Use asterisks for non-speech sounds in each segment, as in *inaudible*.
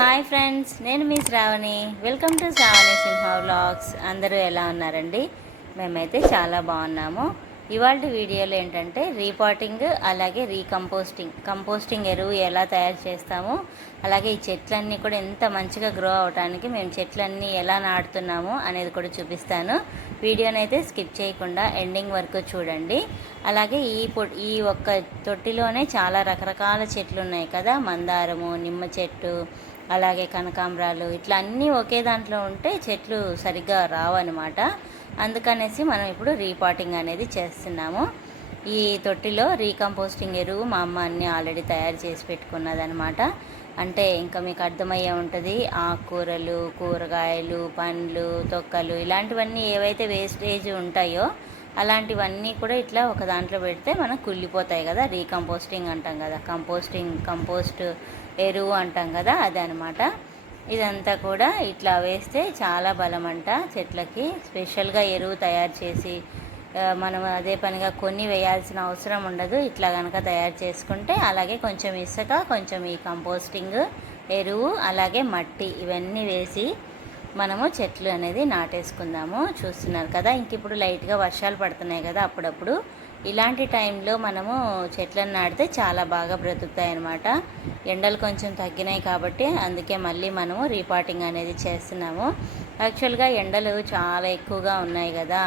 Hi friends నేను మీ Sravani. Welcome to Sravani Simha vlogs అందరూ ఎలా ఉన్నారండి? మేమైతే చాలా బాగున్నాము. ఇవాళ వీడియోలో ఏంటంటే రీపాటింగ్ అలాగే రీకంపోస్టింగ్. కంపోస్టింగ్ ఎరువు ఎలా తయారు చేస్తాము అలాగే ఈ చెట్లన్నీ కూడా ఎంత మంచిగా గ్రో అవడానికి మేము చెట్లన్నీ ఎలా నాటుతున్నాము అనేది కూడా చూపిస్తాను. వీడియోని అయితే స్కిప్ చేయకుండా ఎండింగ్ వరకు చూడండి. అలాగే ఈ పొ ఈ ఒక్క తొట్టిలోనే చాలా రకరకాల చెట్లు ఉన్నాయి కదా. మందారము నిమ్మ చెట్టు అలాగే కనకాంబరాలు ఇట్లా అన్నీ ఒకే దాంట్లో ఉంటే చెట్లు సరిగ్గా రావన్నమాట. అందుకనేసి మనం ఇప్పుడు రీపాటింగ్ అనేది చేస్తున్నాము. ఈ తొట్టిలో రీకంపోస్టింగ్ ఎరువు మా అమ్మ అన్నీ ఆల్రెడీ తయారు చేసి పెట్టుకున్నదనమాట అంటే ఇంకా మీకు అర్థమయ్యే ఉంటుంది ఆకుకూరలు కూరగాయలు పండ్లు తొక్కలు ఇలాంటివన్నీ ఏవైతే వేస్టేజ్ ఉంటాయో అలాంటివన్నీ కూడా ఇట్లా ఒక దాంట్లో పెడితే మనకు కుళ్ళిపోతాయి కదా రీకంపోస్టింగ్ అంటాం కదా కంపోస్టింగ్ కంపోస్ట్ ఎరువు అంటాం కదా అదనమాట. అనమాట ఇదంతా కూడా ఇట్లా వేస్తే చాలా బలం అంట చెట్లకి. స్పెషల్గా ఎరువు తయారు చేసి మనం అదే పనిగా కొన్ని వేయాల్సిన అవసరం ఉండదు. ఇట్లా కనుక తయారు చేసుకుంటే అలాగే కొంచెం ఇసుక కొంచెం ఈ కంపోస్టింగ్ ఎరువు అలాగే మట్టి ఇవన్నీ వేసి మనము చెట్లు అనేది నాటేసుకుందాము. చూస్తున్నారు కదా ఇంక ఇప్పుడు లైట్గా వర్షాలు పడుతున్నాయి కదా అప్పుడప్పుడు. ఇలాంటి టైంలో మనము చెట్లను నాటితే చాలా బాగా బ్రతుకుతాయి అన్నమాట. ఎండలు కొంచెం తగ్గినాయి కాబట్టి అందుకే మళ్ళీ మనము రీపాటింగ్ అనేది చేస్తున్నాము. యాక్చువల్గా ఎండలు చాలా ఎక్కువగా ఉన్నాయి కదా.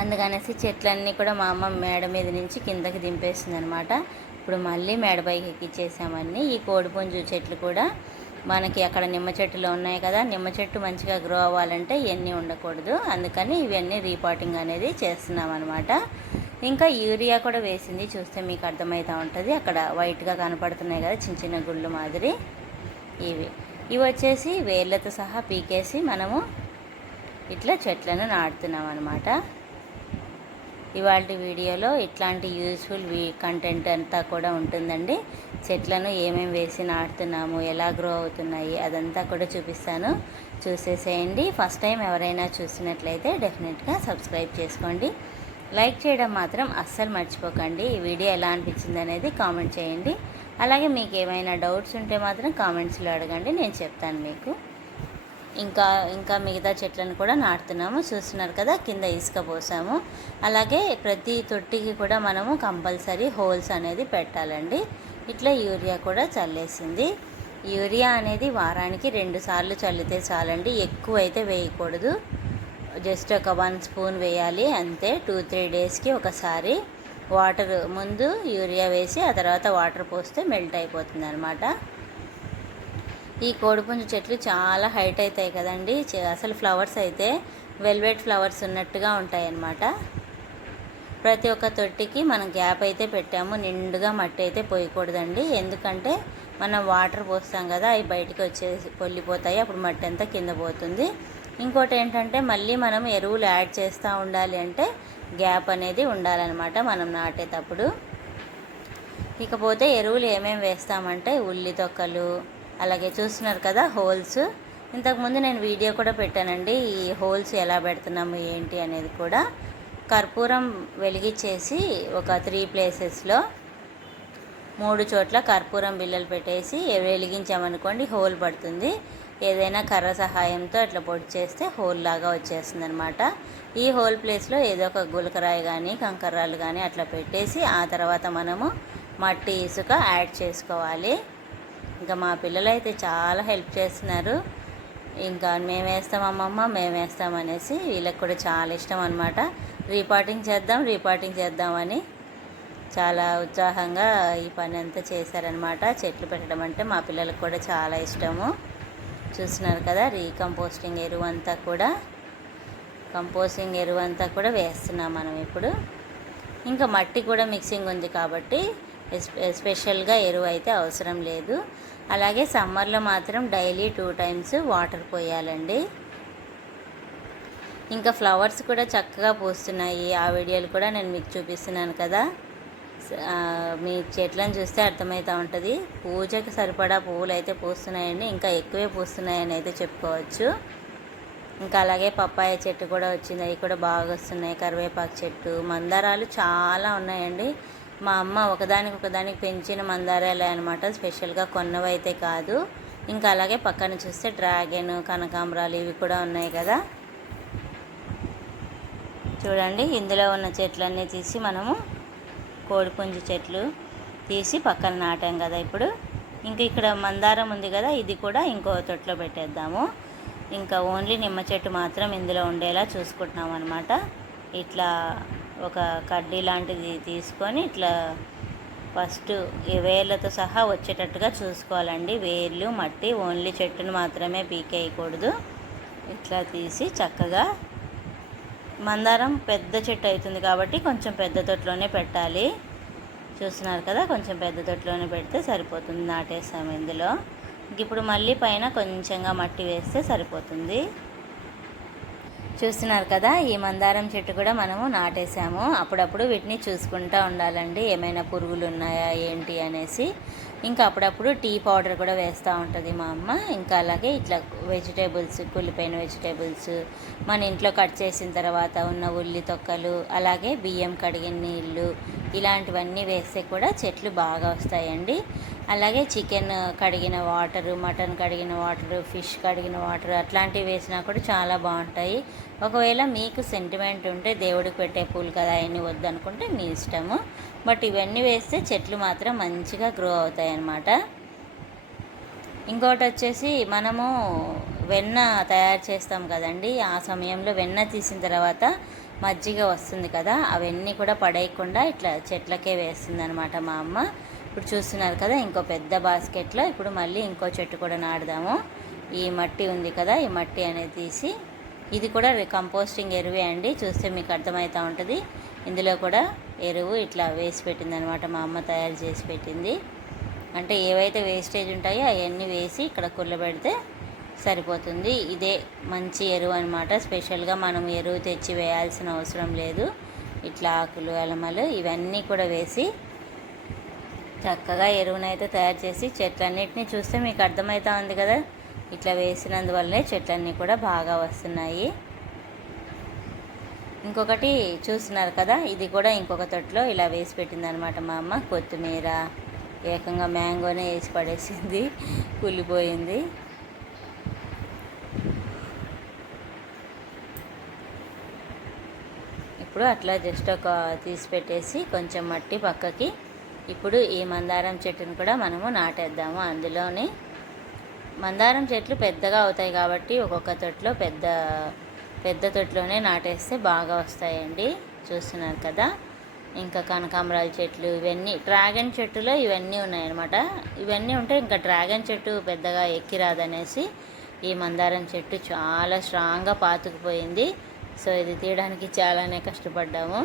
అందుకనేసి చెట్లన్నీ కూడా మా అమ్మ మేడ మీద నుంచి కిందకి దింపేస్తుంది అనమాట ఇప్పుడు మళ్ళీ మేడ పైకి ఎక్కిచ్చేసామన్నీ ఈ కోడిపుంజు చెట్లు కూడా మనకి అక్కడ నిమ్మ చెట్టులో ఉన్నాయి కదా నిమ్మ చెట్టు మంచిగా గ్రో అవ్వాలంటే ఇవన్నీ ఉండకూడదు. అందుకని ఇవన్నీ రీపాటింగ్ అనేది చేస్తున్నాం అనమాట ఇంకా యూరియా కూడా వేసింది చూస్తే మీకు అర్థమవుతూ ఉంటుంది. అక్కడ వైట్గా కనపడుతున్నాయి కదా చిన్న చిన్న గుళ్ళు మాదిరి. ఇవి. ఇవి వచ్చేసి వేర్లతో సహా పీకేసి మనము ఇట్లా చెట్లను నాటుతున్నాం అనమాట ఇవాళ వీడియోలో ఇట్లాంటి యూస్ఫుల్ కంటెంట్ అంతా కూడా ఉంటుందండి. చెట్లను ఏమేమి వేసి నాటుతున్నాము ఎలా గ్రో అవుతున్నాయి అదంతా కూడా చూపిస్తాను. చూసేసేయండి. ఫస్ట్ టైం ఎవరైనా చూసినట్లయితే డెఫినెట్గా సబ్స్క్రైబ్ చేసుకోండి. లైక్ చేయడం మాత్రం అస్సలు మర్చిపోకండి. ఈ వీడియో ఎలా అనిపించింది అనేది కామెంట్ చేయండి. అలాగే మీకు ఏమైనా డౌట్స్ ఉంటే మాత్రం కామెంట్స్లో అడగండి. నేను చెప్తాను మీకు. ఇంకా ఇంకా మిగతా చెట్లను కూడా నాటుతున్నాము. చూస్తున్నారు కదా కింద ఇసుక పోసాము అలాగే ప్రతి తొట్టికి కూడా మనము కంపల్సరీ హోల్స్ అనేది పెట్టాలండి. ఇట్లా యూరియా కూడా చల్లేసింది. యూరియా అనేది వారానికి రెండు సార్లు చల్లితే చాలండి. ఎక్కువ అయితే వేయకూడదు. జస్ట్ ఒక వన్ స్పూన్ వేయాలి అంతే. టూ త్రీ డేస్కి ఒకసారి వాటర్ ముందు యూరియా వేసి ఆ తర్వాత వాటర్ పోస్తే మెల్ట్ అయిపోతుంది అనమాట ఈ కోడిపుంజు చెట్లు చాలా హైట్ అవుతాయి కదండి. అసలు ఫ్లవర్స్ అయితే వెల్వెట్ ఫ్లవర్స్ ఉన్నట్టుగా ఉంటాయి అన్నమాట ప్రతి ఒక్క తొట్టికి మనం గ్యాప్ అయితే పెట్టాము. నిండుగా మట్టి అయితే పోయకూడదండి. ఎందుకంటే మనం వాటర్ పోస్తాం కదా అవి బయటికి వచ్చేసి పొల్లిపోతాయి. అప్పుడు మట్టి అంతా కింద పోతుంది. ఇంకోటి ఏంటంటే మళ్ళీ మనం ఎరువులు యాడ్ చేస్తూ ఉండాలి అంటే గ్యాప్ అనేది ఉండాలన్నమాట మనం నాటేటప్పుడు. ఇకపోతే ఎరువులు ఏమేమి వేస్తామంటే ఉల్లి తొక్కలు అలాగే చూస్తున్నారు కదా హోల్స్. ఇంతకుముందు నేను వీడియో కూడా పెట్టానండి ఈ హోల్స్ ఎలా పెడుతున్నాము ఏంటి అనేది కూడా. కర్పూరం వెలిగించేసి ఒక త్రీ ప్లేసెస్లో మూడు చోట్ల కర్పూరం బిళ్ళలు పెట్టేసి వెలిగించామనుకోండి హోల్ పడుతుంది. ఏదైనా కర్ర సహాయంతో అట్లా పొడి చేస్తే హోల్ లాగా వచ్చేస్తుంది అనమాట ఈ హోల్ ప్లేస్లో ఏదో ఒక గులకరాయి కానీ కంకర్రాలు కానీ అట్లా పెట్టేసి ఆ తర్వాత మనము మట్టి ఇసుక యాడ్ చేసుకోవాలి. ఇంకా మా పిల్లలు అయితే చాలా హెల్ప్ చేస్తున్నారు. ఇంకా మేము వేస్తాం అమ్మమ్మ మేమేస్తాం అనేసి వీళ్ళకి కూడా చాలా ఇష్టం అనమాట రీపాటింగ్ చేద్దాం రీపాటింగ్ చేద్దామని చాలా ఉత్సాహంగా ఈ పని అంతా చేశారనమాట చెట్లు పెట్టడం అంటే మా పిల్లలకు కూడా చాలా ఇష్టము. చూస్తున్నారు కదా రీకంపోస్టింగ్ ఎరువు అంతా కూడా. కంపోస్టింగ్ ఎరువు అంతా కూడా వేస్తున్నాం మనం ఇప్పుడు. ఇంకా మట్టి కూడా మిక్సింగ్ ఉంది కాబట్టి ఎస్- ఎస్పెషల్గా ఎరువు అయితే అవసరం లేదు. అలాగే సమ్మర్లో మాత్రం డైలీ టూ టైమ్స్ వాటర్ పోయాలండి. ఇంకా ఫ్లవర్స్ కూడా చక్కగా పూస్తున్నాయి. ఆ వీడియోలు కూడా నేను మీకు చూపిస్తున్నాను కదా. మీ చెట్లను చూస్తే అర్థమవుతూ ఉంటుంది. పూజకి సరిపడా పువ్వులు అయితే పూస్తున్నాయండి. ఇంకా ఎక్కువే పూస్తున్నాయని అయితే చెప్పుకోవచ్చు. ఇంకా అలాగే పప్పాయ చెట్టు కూడా వచ్చింది. అవి కూడా బాగా వస్తున్నాయి. కరివేపాకు చెట్టు మందారాలు చాలా ఉన్నాయండి. మా అమ్మ ఒకదానికి ఒకదానికి పెంచిన మందారాలే అనమాట స్పెషల్గా కొన్నవి అయితే కాదు. ఇంకా అలాగే పక్కన చూస్తే డ్రాగన్ కనకాంబరాలు ఇవి కూడా ఉన్నాయి కదా. చూడండి. ఇందులో ఉన్న చెట్లన్నీ తీసి మనము కోడిపుంజు చెట్లు తీసి పక్కన నాటాం కదా ఇప్పుడు. ఇంకా ఇక్కడ మందారం ఉంది కదా ఇది కూడా ఇంకో తొట్లో పెట్టేద్దాము. ఇంకా ఓన్లీ నిమ్మ చెట్టు మాత్రం ఇందులో ఉండేలా చూసుకుంటున్నాం అనమాట ఇట్లా ఒక కడ్డీ లాంటిది తీసుకొని ఇట్లా ఫస్ట్ వేర్లతో సహా వచ్చేటట్టుగా చూసుకోవాలండి. వేర్లు మట్టి ఓన్లీ చెట్టును మాత్రమే పీకేయకూడదు. ఇట్లా తీసి చక్కగా మందారం పెద్ద చెట్టు అవుతుంది కాబట్టి కొంచెం పెద్ద తొట్టులోనే పెట్టాలి. చూస్తున్నారు కదా కొంచెం పెద్ద తొట్టులోనే పెడితే సరిపోతుంది. నాటేసాము ఇందులో. ఇప్పుడు మళ్ళీ పైన కొంచెంగా మట్టి వేస్తే సరిపోతుంది. చూస్తున్నారు కదా ఈ మందారం చెట్టు కూడా మనము నాటేసాము. అప్పుడప్పుడు వీటిని చూసుకుంటూ ఉండాలండి. ఏమైనా పురుగులు ఉన్నాయా ఏంటి అనేసి. ఇంకా అప్పుడప్పుడు టీ పౌడర్ కూడా వేస్తూ ఉంటుంది మా అమ్మ. ఇంకా అలాగే ఇట్లా వెజిటేబుల్స్ కుళ్ళిపోయిన వెజిటేబుల్స్ మన ఇంట్లో కట్ చేసిన తర్వాత ఉన్న ఉల్లి తొక్కలు అలాగే బియ్యం కడిగిన నీళ్ళు ఇలాంటివన్నీ వేస్తే కూడా చెట్లు బాగా వస్తాయండి. అలాగే చికెన్ కడిగిన వాటరు మటన్ కడిగిన వాటరు ఫిష్ కడిగిన వాటర్ అట్లాంటివి వేసినా కూడా చాలా బాగుంటాయి. ఒకవేళ మీకు సెంటిమెంట్ ఉంటే దేవుడికి పెట్టే పూలు కదా అవన్నీ వద్దనుకుంటే మీ ఇష్టము. బట్ ఇవన్నీ వేస్తే చెట్లు మాత్రం మంచిగా గ్రో అవుతాయి అన్నమాట ఇంకోటి వచ్చేసి మనము వెన్న తయారు చేస్తాం కదండి. ఆ సమయంలో వెన్న తీసిన తర్వాత మజ్జిగ వస్తుంది కదా అవన్నీ కూడా పడేయకుండా ఇట్లా చెట్లకే వేస్తుంది అనమాట మా అమ్మ. ఇప్పుడు చూస్తున్నారు కదా ఇంకో పెద్ద బాస్కెట్లో ఇప్పుడు మళ్ళీ ఇంకో చెట్టు కూడా నాడదాము ఈ మట్టి ఉంది కదా ఈ మట్టి అనేది తీసి ఇది కూడా కంపోస్టింగ్ ఎరువే అండి చూస్తే మీకు అర్థమవుతూ ఉంటుంది. ఇందులో కూడా ఎరువు ఇట్లా వేసి పెట్టింది అనమాట మా అమ్మ తయారు చేసి పెట్టింది. అంటే ఏవైతే వేస్టేజ్ ఉంటాయో అవన్నీ వేసి ఇక్కడ కుళ్ళబెడితే సరిపోతుంది. ఇదే మంచి ఎరువు అనమాట స్పెషల్గా మనం ఎరువు తెచ్చి వేయాల్సిన అవసరం లేదు. ఇట్లా ఆకులు అలమలు ఇవన్నీ కూడా వేసి చక్కగా ఎరువునైతే తయారు చేసి చెట్లన్నిటిని చూస్తే మీకు అర్థమవుతా ఉంది కదా? ఇట్లా వేసినందువల్లే చెట్లన్నీ కూడా బాగా వస్తున్నాయి. ఇంకొకటి చూస్తున్నారు కదా? ఇది కూడా ఇంకొక తొట్లో ఇలా వేసి పెట్టింది అనమాట మా అమ్మ. కొత్తిమీర ఏకంగా మ్యాంగోనే వేసి పడేసింది. *laughs* కుళ్ళిపోయింది. ఇప్పుడు అట్లా జస్ట్ ఒక తీసి పెట్టేసి కొంచెం మట్టి పక్కకి ఇప్పుడు ఈ మందారం చెట్టును కూడా మనము నాటేద్దాము. అందులోనే మందారం చెట్లు పెద్దగా అవుతాయి కాబట్టి ఒక్కొక్క తొట్లో పెద్ద పెద్ద తొట్లోనే నాటేస్తే బాగా వస్తాయండి. చూస్తున్నారు కదా? ఇంకా కనకాంబరాల చెట్లు ఇవన్నీ డ్రాగన్ చెట్టులో ఇవన్నీ ఉన్నాయన్నమాట. ఇవన్నీ ఉంటే ఇంకా డ్రాగన్ చెట్టు పెద్దగా ఎక్కిరాదనేసి ఈ మందారం చెట్టు చాలా స్ట్రాంగ్గా పాతుకుపోయింది. సో ఇది తీయడానికి చాలానే కష్టపడ్డాము.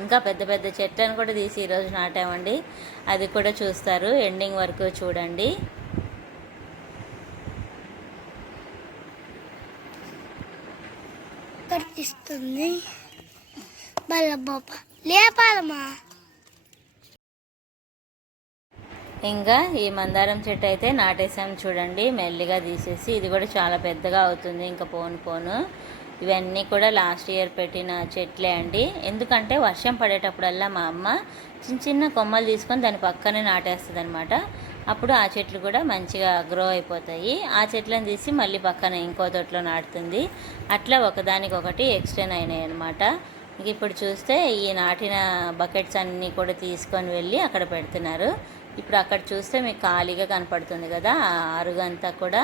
ఇంకా పెద్ద పెద్ద చెట్లను కూడా తీసి ఈరోజు నాటామండి. అది కూడా చూస్తారు. ఎండింగ్ వరకు చూడండి. కనిపిస్తుంది. లేపాలమ్మా. ఇంకా ఈ మందారం చెట్టు అయితే నాటేసాం చూడండి. మెల్లిగా తీసేసి ఇది కూడా చాలా పెద్దగా అవుతుంది. ఇంకా పోను పోను. ఇవన్నీ కూడా లాస్ట్ ఇయర్ పెట్టిన చెట్లే అండి. ఎందుకంటే వర్షం పడేటప్పుడల్లా మా అమ్మ చిన్న చిన్న కొమ్మలు తీసుకొని దాని పక్కనే నాటేస్తుంది అనమాట అప్పుడు ఆ చెట్లు కూడా మంచిగా గ్రో అయిపోతాయి. ఆ చెట్లను తీసి మళ్ళీ పక్కన ఇంకో తోటలో నాటుతుంది. అట్లా ఒకదానికొకటి ఎక్స్టెండ్ అయినాయి అనమాట ఇంక ఇప్పుడు చూస్తే ఈ నాటిన బకెట్స్ అన్నీ కూడా తీసుకొని వెళ్ళి అక్కడ పెడుతున్నారు. ఇప్పుడు అక్కడ చూస్తే మీకు ఖాళీగా కనపడుతుంది కదా ఆ అరుగంతా కూడా.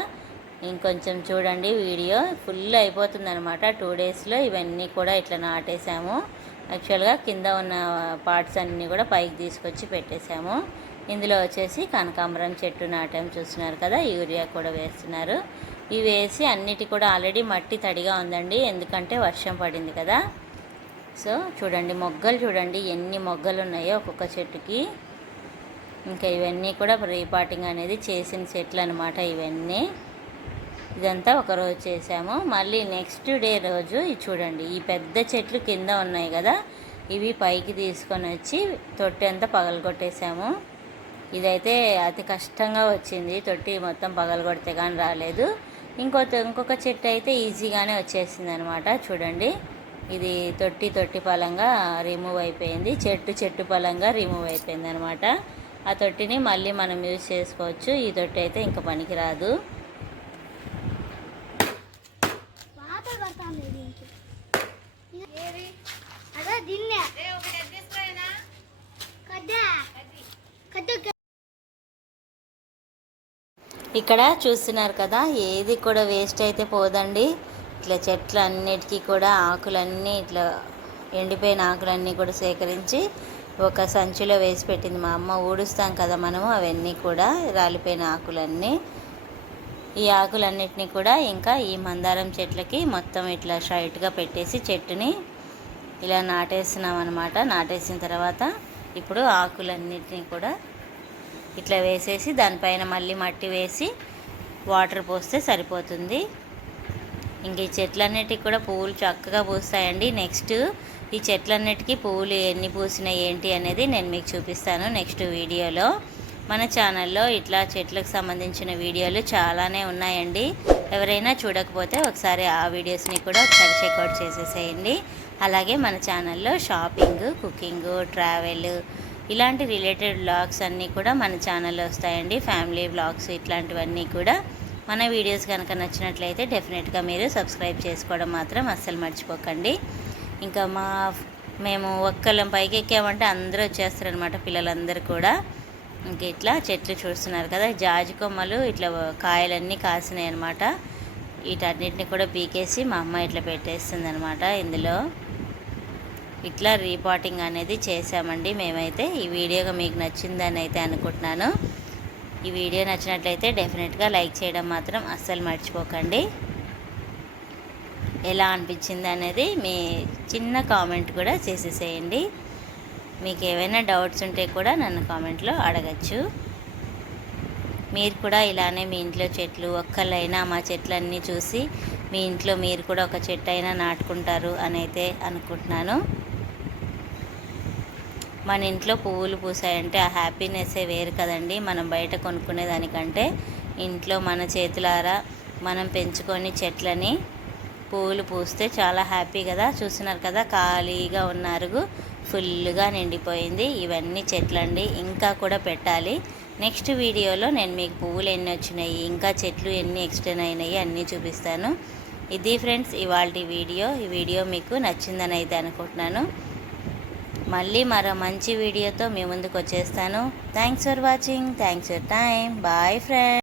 ఇంకొంచెం చూడండి వీడియో ఫుల్ అయిపోతుంది అనమాట టూ డేస్లో ఇవన్నీ కూడా ఇట్లా నాటేసాము. యాక్చువల్గా కింద ఉన్న పార్ట్స్ అన్నీ కూడా పైకి తీసుకొచ్చి పెట్టేశాము ఇందులో వచ్చేసి కనకాంబరం చెట్టు నాటం చూస్తున్నారు కదా యూరియా కూడా వేస్తున్నారు. ఇవి వేసి అన్నిటి కూడా ఆల్రెడీ మట్టి తడిగా ఉందండి ఎందుకంటే వర్షం పడింది కదా. సో చూడండి మొగ్గలు చూడండి ఎన్ని మొగ్గలు ఉన్నాయో ఒక్కొక్క చెట్టుకి. ఇంకా ఇవన్నీ కూడా రీపాటింగ్ అనేది చేసిన చెట్లు అనమాట ఇవన్నీ. ఇదంతా ఒక రోజు చేసాము మళ్ళీ నెక్స్ట్ డే రోజు చూడండి. ఈ పెద్ద చెట్లు కింద ఉన్నాయి కదా ఇవి పైకి తీసుకొని వచ్చి తొట్టి అంతా పగలగొట్టేసాము ఇదైతే అతి కష్టంగా వచ్చింది. తొట్టి మొత్తం పగలగొడితే కానీ రాలేదు. ఇంకో ఇంకొక చెట్టు అయితే ఈజీగానే వచ్చేసింది అనమాట చూడండి. ఇది తొట్టి తొట్టి పలంగా రిమూవ్ అయిపోయింది. చెట్టు చెట్టు పలంగా రిమూవ్ అయిపోయింది అనమాట ఆ తొట్టిని మళ్ళీ మనం యూజ్ చేసుకోవచ్చు. ఈ తొట్టి అయితే ఇంకా పనికిరాదు. ఇక్కడ చూస్తున్నారు కదా ఏది కూడా వేస్ట్ అయితే పోదండి. ఇట్లా చెట్లు అన్నిటికీ కూడా ఆకులన్నీ ఇట్లా ఎండిపోయిన ఆకులన్నీ కూడా సేకరించి ఒక సంచిలో వేసి పెట్టింది. మా అమ్మ ఊడుస్తాం కదా మనము అవన్నీ కూడా రాలిపోయిన ఆకులన్నీ. ఈ ఆకులన్నిటినీ కూడా ఇంకా ఈ మందారం చెట్లకి మొత్తం ఇట్లా స్ట్రైట్గా పెట్టేసి చెట్టుని ఇలా నాటేస్తున్నాం అనమాట నాటేసిన తర్వాత ఇప్పుడు ఆకులన్నిటినీ కూడా ఇట్లా వేసేసి దానిపైన మళ్ళీ మట్టి వేసి వాటర్ పోస్తే సరిపోతుంది. ఇంక ఈ చెట్లన్నిటికి కూడా పువ్వులు చక్కగా పూస్తాయండి. నెక్స్ట్ ఈ చెట్లన్నిటికీ పువ్వులు ఎన్ని పూసినాయి ఏంటి అనేది నేను మీకు చూపిస్తాను నెక్స్ట్ వీడియోలో. మన ఛానల్లో ఇట్లా చెట్లకు సంబంధించిన వీడియోలు చాలానే ఉన్నాయండి. ఎవరైనా చూడకపోతే ఒకసారి ఆ వీడియోస్ని కూడా ఒకసారి చెక్అవుట్ చేసేసేయండి. అలాగే మన ఛానల్లో షాపింగ్ కుకింగ్ ట్రావెల్ ఇలాంటి రిలేటెడ్ వ్లాగ్స్ అన్నీ కూడా మన ఛానల్లో వస్తాయండి. ఫ్యామిలీ వ్లాగ్స్ ఇట్లాంటివన్నీ కూడా మన వీడియోస్ కనుక నచ్చినట్లయితే డెఫినెట్గా మీరు సబ్స్క్రైబ్ చేసుకోవడం మాత్రం అస్సలు మర్చిపోకండి. ఇంకా మా మేము ఒక్కళ్ళం పైకి ఎక్కామంటే అందరూ వచ్చేస్తారనమాట పిల్లలందరూ కూడా. ఇంక ఇట్లా చెట్లు చూస్తున్నారు కదా జాజి కొమ్మలు ఇట్లా కాయలన్నీ కాసినాయి అనమాట వీటన్నిటిని కూడా పీకేసి మా అమ్మ ఇట్లా పెట్టేస్తుంది అనమాట ఇందులో. ఇట్లా రీపాటింగ్ అనేది చేసామండి మేమైతే ఈ వీడియోగా మీకు నచ్చిందని అయితే అనుకుంటున్నాను. ఈ వీడియో నచ్చినట్లయితే డెఫినెట్గా లైక్ చేయడం మాత్రం అస్సలు మర్చిపోకండి. ఎలా అనిపించింది అనేది మీ చిన్న కామెంట్ కూడా చేసేసేయండి. మీకు ఏవైనా డౌట్స్ ఉంటే కూడా నన్ను కామెంట్లో అడగచ్చు. మీరు కూడా ఇలానే మీ ఇంట్లో చెట్లు ఒక్కళ్ళైనా మా చెట్లన్నీ చూసి మీ ఇంట్లో మీరు కూడా ఒక చెట్టు అయినా నాటుకుంటారు అని అయితే అనుకుంటున్నాను. మన ఇంట్లో పువ్వులు పూసాయంటే ఆ హ్యాపీనెస్సే వేరు కదండి. మనం బయట కొనుక్కునే దానికంటే ఇంట్లో మన చేతులారా మనం పెంచుకొని చెట్లని పువ్వులు పూస్తే చాలా హ్యాపీ కదా. చూస్తున్నారు కదా ఖాళీగా ఉన్న అరుగు ఫుల్గా నిండిపోయింది. ఇవన్నీ చెట్లండి ఇంకా కూడా పెట్టాలి. నెక్స్ట్ వీడియోలో నేను మీకు పువ్వులు ఎన్ని వచ్చినాయి ఇంకా చెట్లు ఎన్ని ఎక్స్టెండ్ అయినాయి అన్నీ చూపిస్తాను. ఇది ఫ్రెండ్స్ ఇవాళ వీడియో. ఈ వీడియో మీకు నచ్చిందని అయితే అనుకుంటున్నాను. మళ్ళీ మరో మంచి వీడియోతో మీ ముందుకు వచ్చేస్తాను. Thanks for watching thanks for time bye friend